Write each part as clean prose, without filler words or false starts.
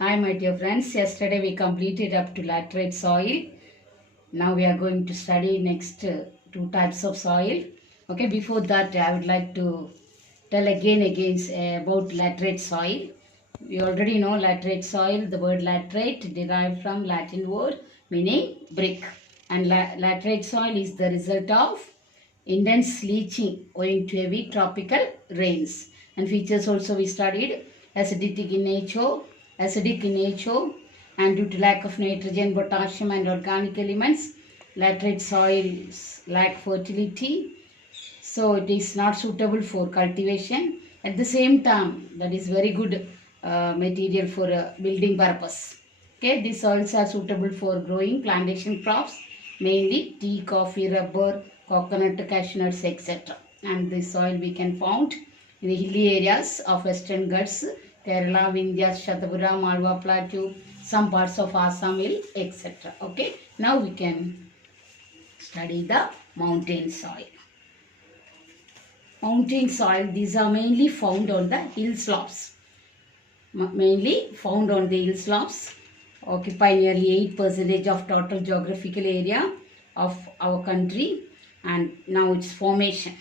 Hi, my dear friends. Yesterday we completed up to laterite soil. Now we are going to study next two types of soil. Okay, before that, I would like to tell again about laterite soil. We already know laterite soil. The word laterite derived from Latin word meaning brick. And laterite soil is the result of intense leaching owing to heavy tropical rains. And features also we studied acidic in nature, and due to lack of nitrogen, potassium, and organic elements, laterite soils lack fertility, so it is not suitable for cultivation. At the same time, that is very good material for building purpose. Okay, these soils are suitable for growing plantation crops, mainly tea, coffee, rubber, coconut, cashew nuts, etc. And this soil we can found in the hilly areas of Western Ghats, Kerala, Vindhyas, Shatapura, Malwa Plateau, some parts of Assam hill, etc. Okay, now we can study the mountain soil. Mountain soil, these are mainly found on the hill slopes. Occupy nearly 8% of total geographical area of our country, and now its formation.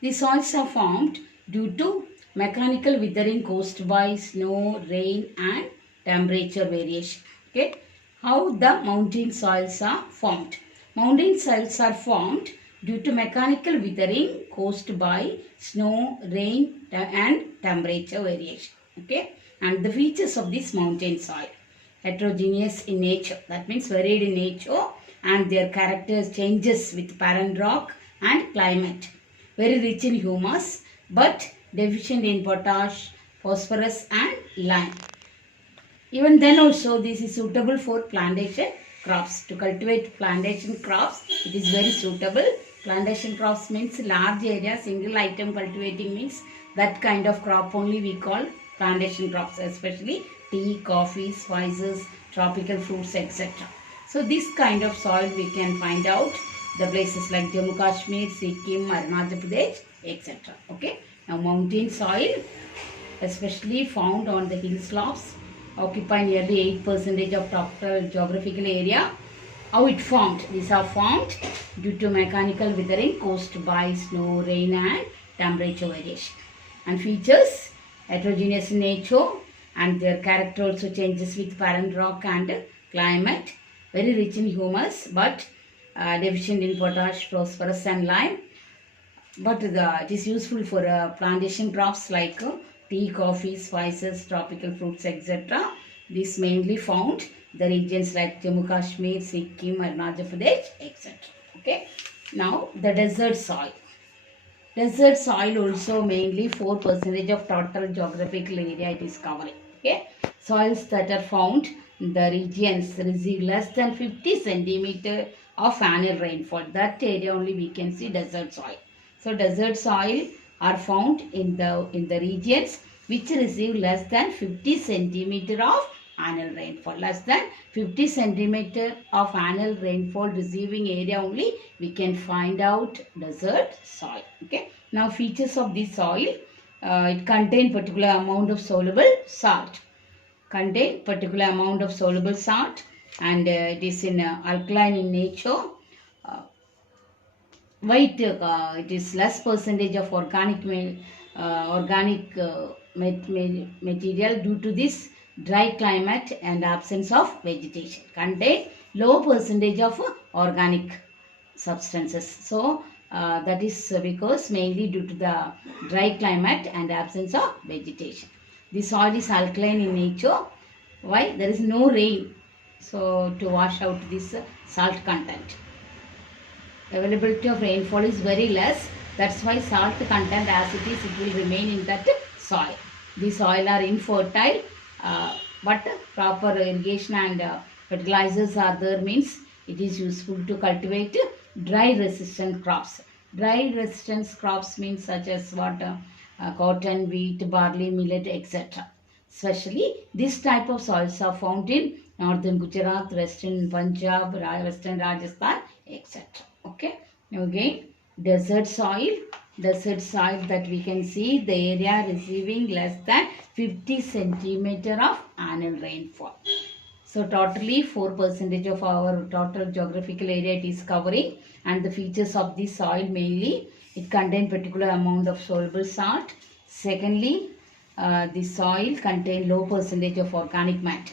The soils are formed due to mechanical withering caused by snow, rain, and temperature variation. Okay, how the mountain soils are formed? Mountain soils are formed due to mechanical withering caused by snow, rain, and temperature variation. Okay, and the features of this mountain soil: heterogeneous in nature, that means varied in nature, and their characters changes with parent rock and climate. Very rich in humus but deficient in potash, phosphorus, and lime. Even then also this is suitable for plantation crops. To cultivate plantation crops, it is very suitable. Plantation crops means large area, single item cultivating means that kind of crop only we call plantation crops, especially tea, coffee, spices, tropical fruits, etc. So this kind of soil we can find out the places like Jammu Kashmir, Sikkim, Arunachal Pradesh, etc. Okay. Now mountain soil, especially found on the hill slopes, occupy nearly 8% of total geographical area. How it formed? These are formed due to mechanical withering caused by snow, rain, and temperature variation. And features: heterogeneous in nature, and their character also changes with parent rock and climate. Very rich in humus but deficient in potash, phosphorus, and lime. But it is useful for plantation crops like tea, coffee, spices, tropical fruits, etc. This mainly found the regions like Jammu Kashmir, Sikkim, Arunachal Pradesh, etc. Okay. Now the desert soil. Desert soil also mainly 4% of total geographical area it is covering. Okay. Soils that are found in the regions receive less than 50 centimeter of annual rainfall. That area only we can see desert soil. So desert soil are found in the regions which receive less than 50 centimeter of annual rainfall. Less than 50 centimeter of annual rainfall receiving area only we can find out desert soil. Okay. Now features of this soil: it contain particular amount of soluble salt. And it is in alkaline in nature. Uh, it is less percentage of organic material due to this dry climate and absence of vegetation. Contain low percentage of organic substances. So that is because mainly due to the dry climate and absence of vegetation. The soil is alkaline in nature. Why? There is no rain, so to wash out this salt content. Availability of rainfall is very less. That's why salt content as it is, it will remain in that soil. The soil are infertile, but proper irrigation and fertilizers are there, means it is useful to cultivate dry resistant crops. Dry resistant crops means such as what? Cotton, wheat, barley, millet, etc. Especially this type of soils are found in northern Gujarat, western Punjab, western Rajasthan, etc. Okay. Now again, desert soil. desert soil that we can see the area receiving less than 50 centimeter of annual rainfall. So totally 4% of our total geographical area it is covering, and the features of this soil mainly it contain particular amount of soluble salt. Secondly, the soil contain low percentage of organic matter.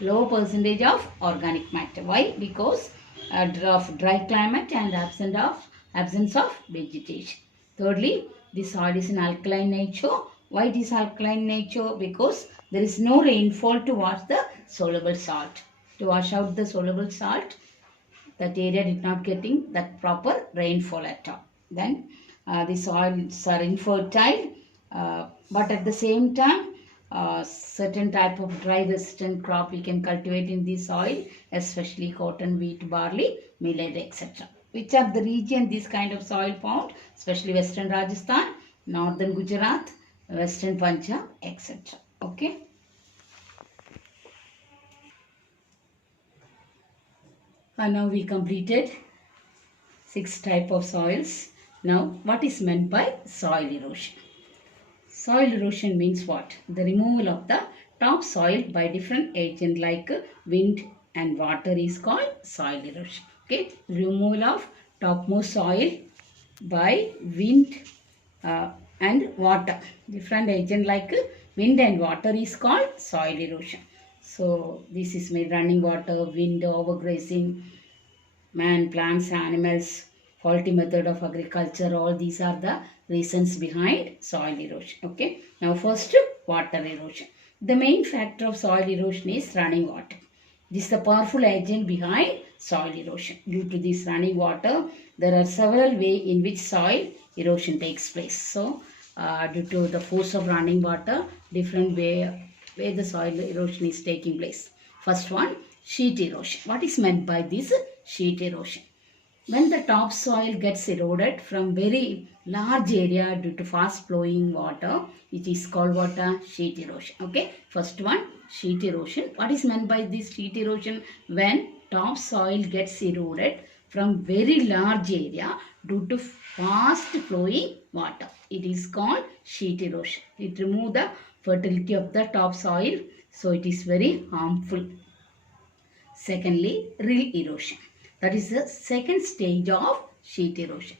Low percentage of organic matter. Why? Because of dry climate and absence of vegetation. Thirdly, the soil is in alkaline nature. Why it is alkaline nature? Because there is no rainfall to wash the soluble salt. To wash out the soluble salt, that area did not getting that proper rainfall at all. Then the soils are infertile, but at the same time, certain type of dry resistant crop we can cultivate in the soil, especially cotton, wheat, barley, millet, etc. Which are the region this kind of soil found? Especially western Rajasthan, northern Gujarat, western Punjab, etc. Okay. And now we completed 6 type of soils. Now what is meant by soil erosion? Soil erosion means what? The removal of the top soil by different agent like wind and water is called soil erosion. Okay, removal of topmost soil by wind and water. Different agent like wind and water is called soil erosion. So this is made running water, wind, overgrazing, man, plants, animals, faulty method of agriculture. All these are the reasons behind soil erosion. Okay. Now first, water erosion. The main factor of soil erosion is running water. This is the powerful agent behind soil erosion. Due to this running water, there are several ways in which soil erosion takes place. So, due to the force of running water, different way the soil erosion is taking place. First one, sheet erosion. What is meant by this sheet erosion? When the topsoil gets eroded from very large area due to fast flowing water, it is called what? Sheet erosion. Okay. First one, sheet erosion. What is meant by this sheet erosion? When topsoil gets eroded from very large area due to fast flowing water. It is called sheet erosion. It removes the fertility of the topsoil. So it is very harmful. Secondly, rill erosion. That is the second stage of sheet erosion.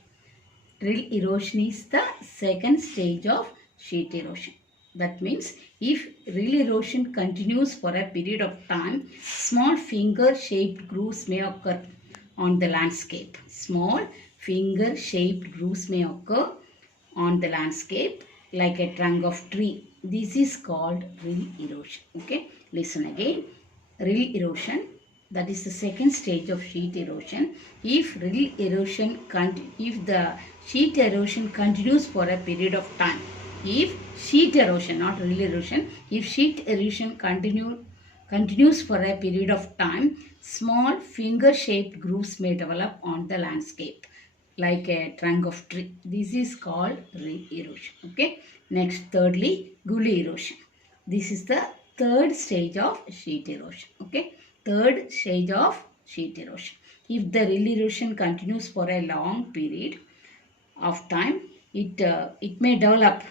Rill erosion is the second stage of sheet erosion. That means if rill erosion continues for a period of time, small finger-shaped grooves may occur on the landscape. Small finger-shaped grooves may occur on the landscape like a trunk of tree. This is called rill erosion. Okay, listen again. Rill erosion. That is the second stage of sheet erosion. If the sheet erosion continues for a period of time, if sheet erosion, not rill erosion, if sheet erosion continues for a period of time, small finger-shaped grooves may develop on the landscape like a trunk of tree. This is called rill erosion. Okay. Next, thirdly, gully erosion. This is the third stage of sheet erosion. Okay. Third stage of sheet erosion. If the rill erosion continues for a long period of time, it may develop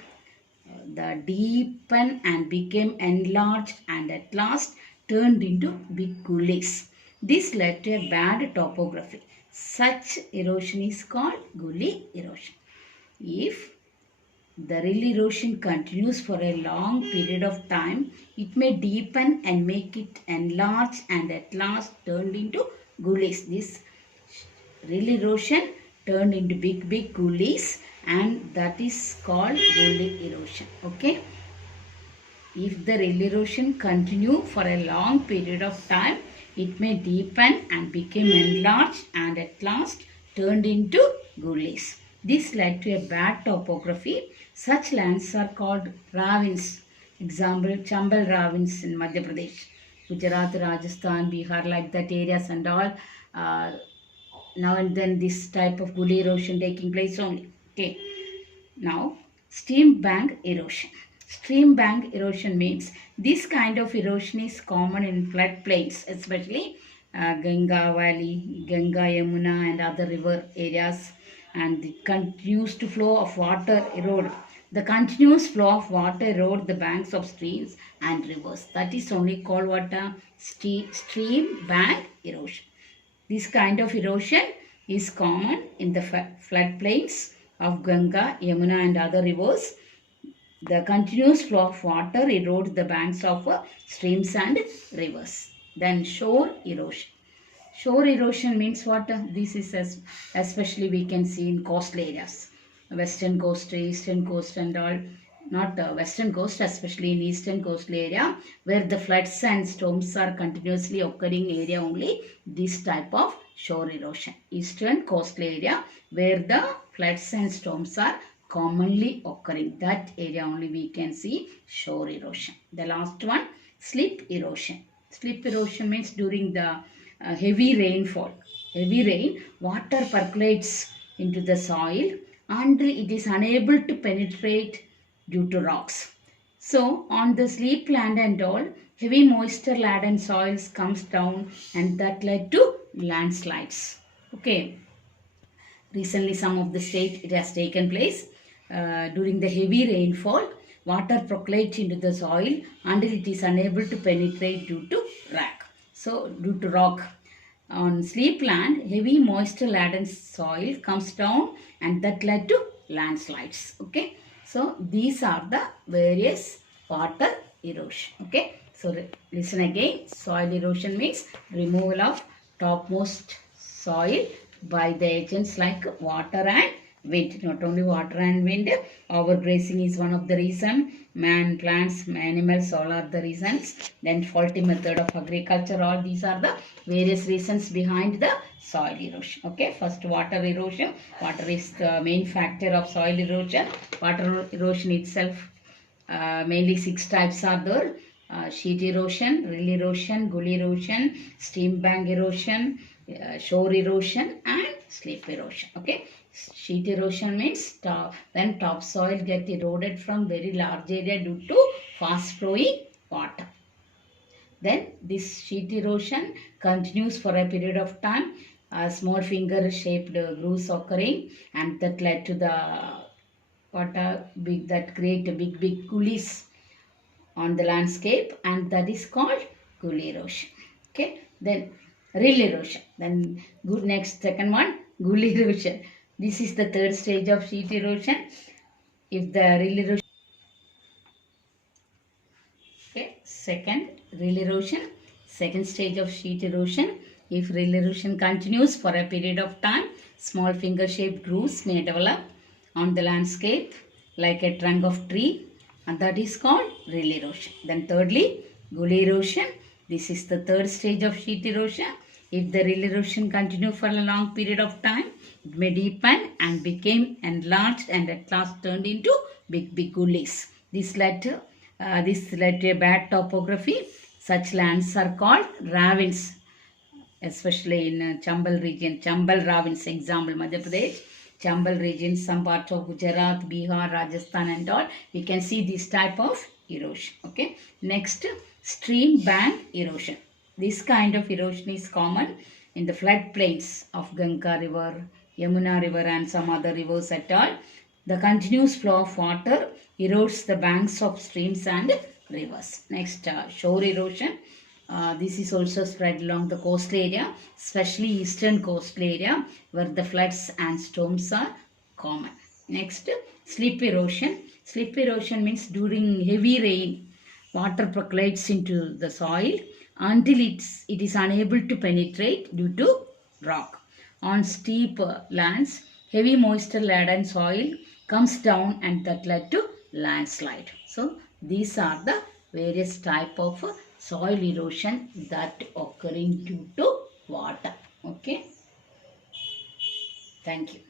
the deepen and became enlarged and at last turned into big gullies. This led to a bad topography. Such erosion is called gully erosion. If the rill erosion continues for a long period of time, it may deepen and make it enlarge and at last turned into gullies. This rill erosion turned into big gullies, and that is called gully erosion. Okay. If the rill erosion continue for a long period of time, it may deepen and become enlarged and at last turned into gullies. This led to a bad topography. Such lands are called ravines. Example, Chambal ravines in Madhya Pradesh, Gujarat, Rajasthan, Bihar, like that areas and all. Now and then this type of gully erosion taking place only. Okay. Now, stream bank erosion. Stream bank erosion means this kind of erosion is common in floodplains, especially Ganga Valley, Ganga, Yamuna and other river areas, and the continuous to flow of water erode. The continuous flow of water erode the banks of streams and rivers. That is only called what a stream bank erosion. This kind of erosion is common in the floodplains of Ganga, Yamuna and other rivers. The continuous flow of water erodes the banks of streams and rivers. Then shore erosion. Shore erosion means what? This is especially we can see in coastal areas. Western coast, eastern coast and all. Not western coast, especially in eastern coastal area where the floods and storms are continuously occurring area only. This type of shore erosion. Eastern coastal area where the floods and storms are commonly occurring. That area only we can see shore erosion. The last one, slip erosion. Slip erosion means during the heavy rainfall. Heavy rain, water percolates into the soil and it is unable to penetrate due to rocks. So on the slip land and all, heavy moisture laden soils comes down and that led to landslides. Okay. Recently some of the state it has taken place during the heavy rainfall. Water percolates into the soil until it is unable to penetrate due to rock. So due to rock, on slip land, heavy moisture laden soil comes down and that led to landslides. Okay. So these are the various water erosion. Okay. So listen again. Soil erosion means removal of topmost soil by the agents like water and wind. Not only water and wind, overgrazing is one of the reason. Man, plants, animals, all are the reasons. Then faulty method of agriculture, all these are the various reasons behind the soil erosion. Okay, first water erosion. Water is the main factor of soil erosion. Water erosion itself, mainly 6 types are there. Sheet erosion, rill erosion, gully erosion, stream bank erosion, shore erosion and slip erosion. Okay. Sheet erosion means when topsoil get eroded from very large area due to fast flowing water. Then this sheet erosion continues for a period of time. Small finger shaped grooves occurring and that led to the water that create a big gullies on the landscape and that is called gully erosion. Okay. Then rill erosion. Then next second one, gully erosion. This is the third stage of sheet erosion. If the rill erosion, okay, second rill erosion, second stage of sheet erosion. If rill erosion continues for a period of time, small finger shaped grooves may develop on the landscape like a trunk of tree and that is called rill erosion. Then thirdly, gully erosion. This is the third stage of sheet erosion. If the rill erosion continues for a long period of time, it may deepen and became enlarged and at last turned into big gullies. This led to a bad topography. Such lands are called ravines, especially in Chambal region. Chambal ravines, example Madhya Pradesh. Chambal region, some parts of Gujarat, Bihar, Rajasthan and all. We can see this type of erosion. Okay. Next, stream bank erosion. This kind of erosion is common in the floodplains of Ganga river, Yamuna river and some other rivers at all. The continuous flow of water erodes the banks of streams and rivers. Next, shore erosion. This is also spread along the coastal area, especially eastern coastal area where the floods and storms are common. Next, slip erosion. Slip erosion means during heavy rain, water percolates into the soil until it is unable to penetrate due to rock. On steep lands, heavy moisture laden soil comes down and that led to landslide. So these are the various type of soil erosion that occurring due to water. Okay. Thank you.